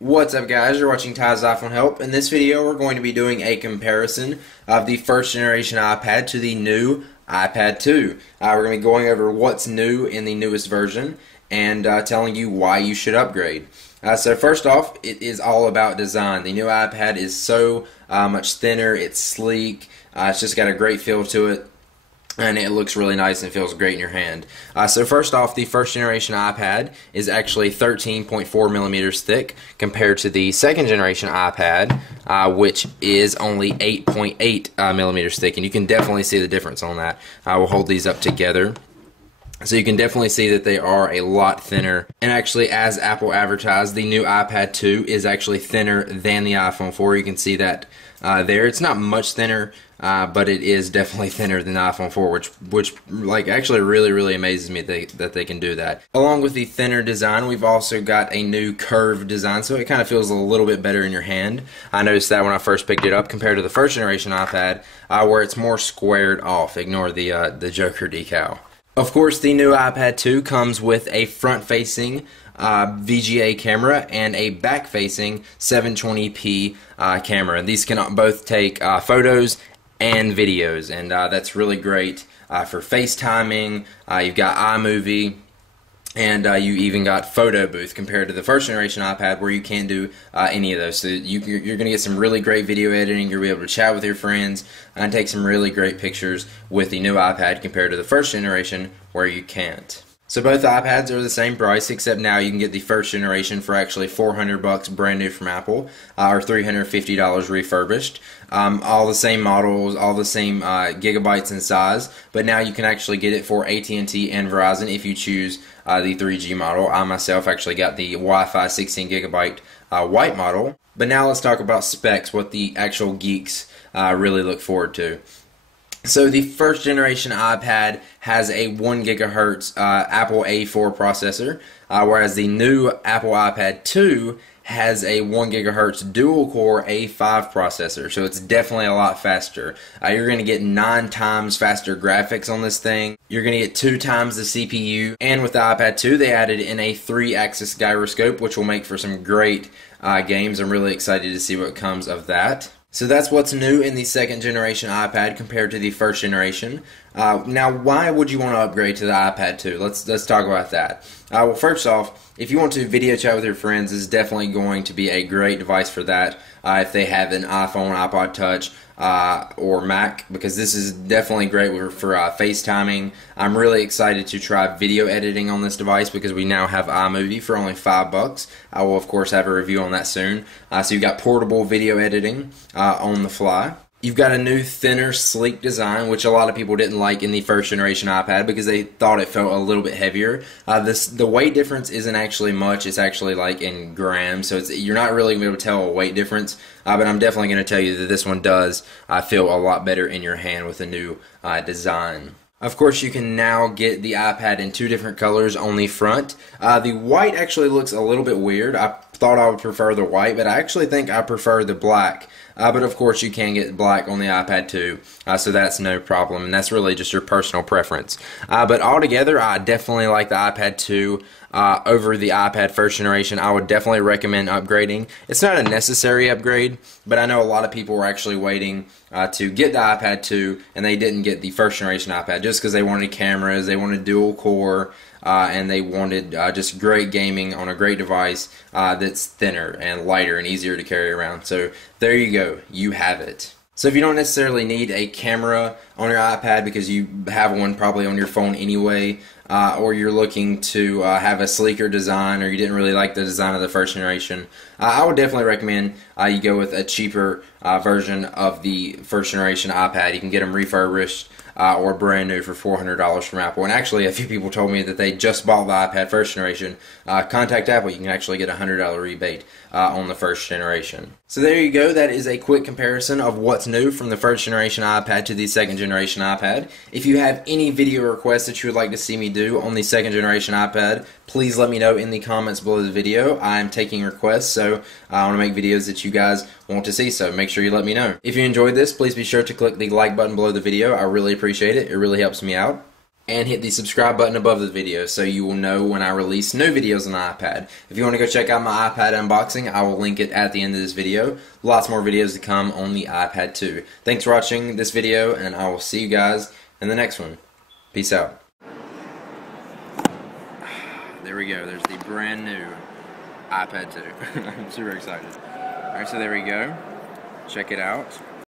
What's up, guys? You're watching Ty's iPhone Help. In this video we're going to be doing a comparison of the first generation iPad to the new iPad 2. We're going to be going over what's new in the newest version and telling you why you should upgrade. So first off, it is all about design. The new iPad is so much thinner, it's sleek, it's just got a great feel to it. And it looks really nice and feels great in your hand. So first off, the first generation iPad is actually 13.4 millimeters thick compared to the second generation iPad, which is only 8.8 millimeters thick. And you can definitely see the difference on that. I will hold these up together. So you can definitely see that they are a lot thinner. And actually, as Apple advertised, the new iPad 2 is actually thinner than the iPhone 4. You can see that there. It's not much thinner, but it is definitely thinner than the iPhone 4, which like actually really amazes me that they can do that. Along with the thinner design, we've also got a new curved design, so it kind of feels a little bit better in your hand. I noticed that when I first picked it up compared to the first generation iPad, where it's more squared off. Ignore the Joker decal. Of course, the new iPad 2 comes with a front-facing VGA camera and a back-facing 720p camera. And these can both take photos and videos, and that's really great for FaceTiming. You've got iMovie, and you even got photo booth compared to the first generation iPad where you can't do any of those. So you're going to get some really great video editing. You'll be able to chat with your friends and take some really great pictures with the new iPad compared to the first generation where you can't. So both iPads are the same price, except now you can get the first generation for actually $400 brand new from Apple, or $350 refurbished. All the same models, all the same gigabytes in size, but now you can actually get it for AT&T and Verizon if you choose the 3G model. I myself actually got the Wi-Fi 16 gigabyte white model. But now let's talk about specs, what the actual geeks really look forward to. So the first generation iPad has a 1 gigahertz Apple A4 processor, whereas the new Apple iPad 2 has a 1 gigahertz dual-core A5 processor, so it's definitely a lot faster. You're going to get 9 times faster graphics on this thing. You're going to get 2 times the CPU, and with the iPad 2 they added in a 3-axis gyroscope, which will make for some great games. I'm really excited to see what comes of that. So that's what's new in the second generation iPad compared to the first generation. Now, why would you want to upgrade to the iPad 2? Let's talk about that. Well, first off, if you want to video chat with your friends, this is definitely going to be a great device for that. If they have an iPhone, iPod Touch, or Mac, because this is definitely great for FaceTiming. I'm really excited to try video editing on this device because we now have iMovie for only $5. I will of course have a review on that soon. So you've got portable video editing on the fly. You've got a new, thinner, sleek design, which a lot of people didn't like in the first generation iPad because they thought it felt a little bit heavier. The weight difference isn't actually much. It's actually like in grams, so you're not really going to be able to tell a weight difference. But I'm definitely going to tell you that this one does feel a lot better in your hand with a new design. Of course, you can now get the iPad in 2 different colors on the front. The white actually looks a little bit weird. I thought I would prefer the white, but I actually think I prefer the black. But of course, you can get black on the iPad 2, so that's no problem, and that's really just your personal preference. But altogether, I definitely like the iPad 2 over the iPad first generation. I would definitely recommend upgrading. It's not a necessary upgrade, but I know a lot of people were actually waiting to get the iPad 2, and they didn't get the first generation iPad just because they wanted cameras, they wanted dual core, and they wanted just great gaming on a great device that's thinner and lighter and easier to carry around. So there you go, you have it. So if you don't necessarily need a camera on your iPad because you have one probably on your phone anyway, or you're looking to have a sleeker design, or you didn't really like the design of the first generation, I would definitely recommend you go with a cheaper version of the first generation iPad. You can get them refurbished or brand new for $400 from Apple. And actually, a few people told me that they just bought the iPad first generation. Contact Apple. You can actually get a $100 rebate on the first generation. So there you go. That is a quick comparison of what's new from the first generation iPad to the second generation iPad. If you have any video requests that you would like to see me do on the second generation iPad, please let me know in the comments below the video. I'm taking requests, so I want to make videos that you guys want to see, so make sure you let me know. If you enjoyed this, please be sure to click the like button below the video. I really appreciate it. It really helps me out. and hit the subscribe button above the video so you will know when I release new videos on the iPad. If you want to go check out my iPad unboxing, I will link it at the end of this video. Lots more videos to come on the iPad 2. Thanks for watching this video, and I will see you guys in the next one. Peace out. There we go. There's the brand new iPad 2. I'm super excited. Alright, so there we go. Check it out.